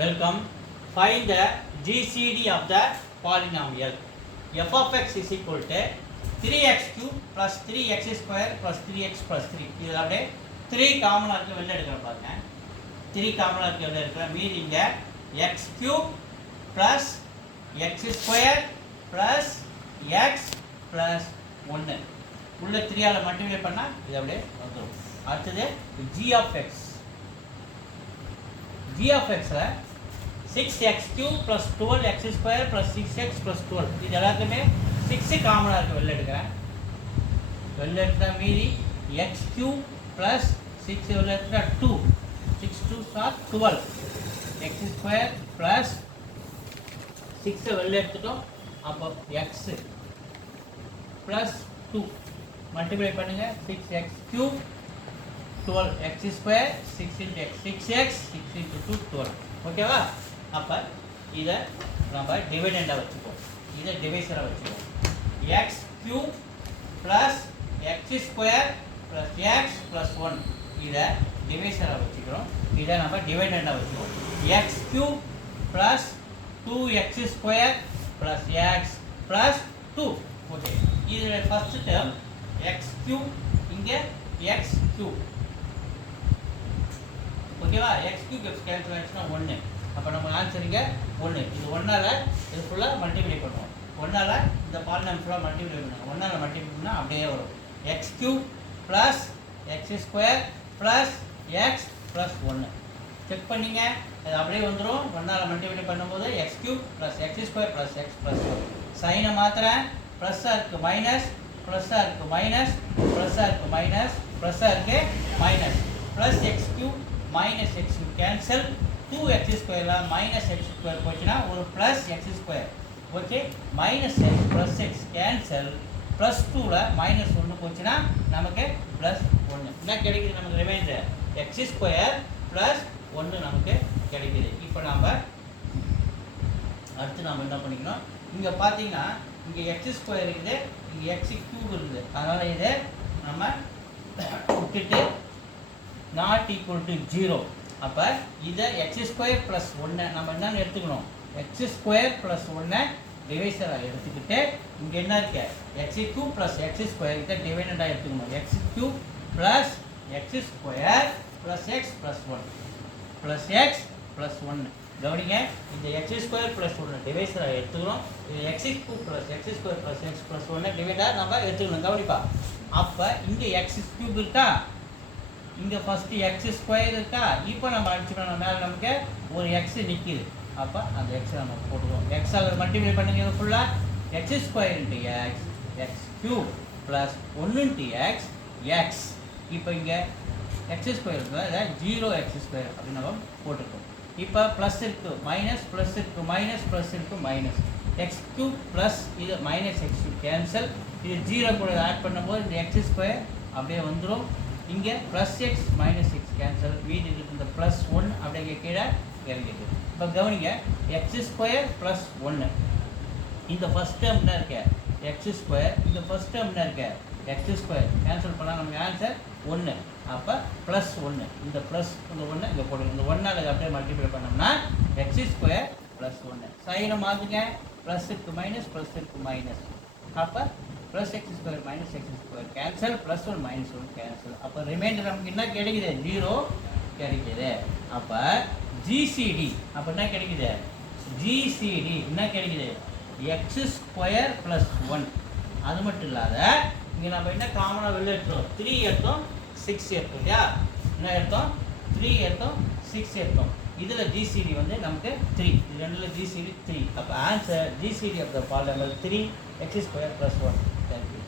Welcome. Find the GCD of the polynomial. F of x is equal to 3x cube plus 3x square plus 3x plus 3. இதில் அப்படியே 3 காமனாக இருக்க வெளில எடுக்கிற பாருங்க. 3 காமனாக இருக்க வெளில இருக்கிற மீதி இங்கே x cube plus x square plus x plus 1. உள்ள 3 ஆல் மல்டிப்ளை பண்ணால் இது அப்படியே வந்துடும். அடுத்தது g of x. g of x 6x cube plus 12x square plus 6x plus 12 இது எல்லாத்துக்குமே 6 காமனாக இருக்குது வெளில எடுக்கிறேன். வெளில எடுத்தா மீதி x cube plus 6 வெளில எடுத்தா 2 6 2 are 12 x square plus 6 வெளில எடுத்துட்டோம். அப்போ x plus 2 மல்டிப்ளை பண்ணுங்க 6x cube 12x square 6 into x 6x 6 into 2 12 ஓகேவா. அப்போ இதை நம்ம டிவைடண்டாக வச்சுப்போம், இதை டிவைசராக வச்சுப்போம். X cube plus X square plus X plus 1 இதை டிவைசராக வச்சுக்கிறோம், இதை நம்ம டிவைடண்டாக வச்சுப்போம். X cube plus 2x square plus X plus 2 okay. இதில் ஃபஸ்ட்டு டேர்ம் எக்ஸ் கியூப், இங்கே எக்ஸ் கியூப் ஓகேவா. எக்ஸ் கியூப் எக்ஸ் கேன்சல் ஆச்சுன்னா 1. அப்போ நம்ம ஆன்சர் இங்கே 1. இது 1ஆல் இது ஃபுல்லாக மல்டிப்ளை பண்ணுவோம். 1ஆல் இந்த பாலினாமியல் ஃபுல்லாக மல்டிப்ளை பண்ணுவோம். 1ஆல் மல்டிப்ளை பண்ணால் அப்படியே வரும். X cube plus X square plus X plus 1 check பண்ணிங்க, அது அப்படியே வந்துடும். 1ஆல் மல்டிப்ளை பண்ணும்போது X cube plus X square plus X plus 1 சைனை மாத்திரேன். ப்ளஸ்ஸாக இருக்குது மைனஸ், ப்ளஸ்ஸாக இருக்குது மைனஸ், ப்ளஸ்ஸாக இருக்குது மைனஸ், ப்ளஸ்ஸாக இருக்குது minus, plus X cube minus X cancel. 2x ஸ்கொயரில் மைனஸ் எக்ஸ் ஸ்கொயர் போச்சுன்னா ஒரு plus X square okay. Minus X plus X cancel. Plus 2ல் மைனஸ் 1 போச்சுன்னா நமக்கு ப்ளஸ் 1 என்ன கிடைக்குது. நமக்கு ரிமைண்டர் எக்ஸ் ஸ்கொயர் ப்ளஸ் 1 நமக்கு கிடைக்குது. இப்போ நாம் அடுத்து நாம் என்ன பண்ணிக்கணும், இங்கே பார்த்தீங்கன்னா இங்கே எக்ஸ் ஸ்கொயர் இருக்குது, இங்கே எக்ஸ் கியூப் இருக்குது. அதனால் இதை நம்ம விட்டுட்டு நாட் ஈக்குவல் டு 0. அப்போ இதை எக்ஸ் ஸ்கொயர் ப்ளஸ் 1 நம்ம என்னென்னு எடுத்துக்கணும், எக்ஸ் ஸ்கொயர் ப்ளஸ் 1 டிவைசராக எடுத்துக்கிட்டு இங்கே என்ன இருக்கு X cube plus X square இதை டிவைடண்டாக எடுத்துக்கணும். X cube plus X square plus X plus 1 plus X plus 1 கவனிங்க. இந்த எக்ஸ் ஸ்கொயர் ப்ளஸ் 1 டிவைசராக எடுத்துக்கணும். இது X cube plus X square plus X plus 1 டிவைடாக நம்ம எடுத்துக்கணும். கவனிப்பா. அப்போ இங்கே எக்ஸ் கியூப் இருக்கா, இங்கே ஃபஸ்ட்டு எக்ஸ் ஸ்கொயர் இருக்கா. இப்போ நம்ம அடிச்சுக்கணும், மேலே நமக்கு ஒரு எக்ஸ் நிற்கிது. அப்போ அந்த எக்ஸை நம்ம போட்டுக்குவோம். எக்ஸால் மல்டிப்ளை பண்ணுங்க ஃபுல்லாக. X square into X X cube plus 1 into X X. இப்போ இங்கே எக்ஸ் ஸ்கொயர் இருக்குல்ல, 0x ஸ்கொயர் அப்படின்னு நம்ம போட்டுருக்கோம். இப்போ ப்ளஸ் இருக்குது மைனஸ், ப்ளஸ் இருக்குது மைனஸ், ப்ளஸ் இருக்குது மைனஸ். எக்ஸ் கியூப் ப்ளஸ் இது மைனஸ் எக்ஸ் கேன்சல். இது 0 கூட ஆட் பண்ணும்போது இந்த எக்ஸ் ஸ்கொயர் அப்படியே வந்துடும். இங்கே plus X minus X cancel. மீதி இருக்குது இந்த ப்ளஸ் 1 அப்படியே கீழே இறங்கிது. இப்போ கவனிங்க, எக்ஸ் ஸ்கொயர் ப்ளஸ் 1 இந்த ஃபஸ்ட் டேர்ம் என்ன இருக்கு எக்ஸ் ஸ்கொயர், இந்த ஃபஸ்ட் டேர்ம் என்ன இருக்கு எக்ஸ் ஸ்கொயர் கேன்சல் பண்ணால் நமக்கு ஆன்சர் 1. அப்போ ப்ளஸ் 1 இந்த ப்ளஸ் இந்த 1 இங்கே போடுங்க. இந்த 1ஆல் அப்படியே மல்டிப்ளை பண்ணோம்னா எக்ஸ் ஸ்கொயர் ப்ளஸ் 1 சைனை மாற்றுங்க. ப்ளஸ் இருக்குது மைனஸ், ப்ளஸ் இருக்குது மைனஸ். அப்போ plus X square minus X square cancel, plus 1 minus 1 cancel. அப்போ ரிமைண்டர் நமக்கு என்ன கிடைக்குது 0 கிடைக்குது. அப்போ ஜிசிடி அப்போ என்ன கிடைக்குது, ஜிசிடி என்ன கிடைக்குது எக்ஸ் ஸ்கொயர் ப்ளஸ் 1. அது மட்டும் இல்லாத இங்கே நம்ம என்ன காமனாக வெளில எடுத்தோம் 3 எடுத்தோம் 6 எடுத்தோம் இல்லையா. என்ன எடுத்தோம் 3 எடுத்தோம் 6 எடுத்தோம். இதில் ஜிசிடி வந்து நமக்கு 3, இது ரெண்டில் ஜிசிடி 3. அப்போ answer GCD of the polynomial 3x square plus 1. Thank you.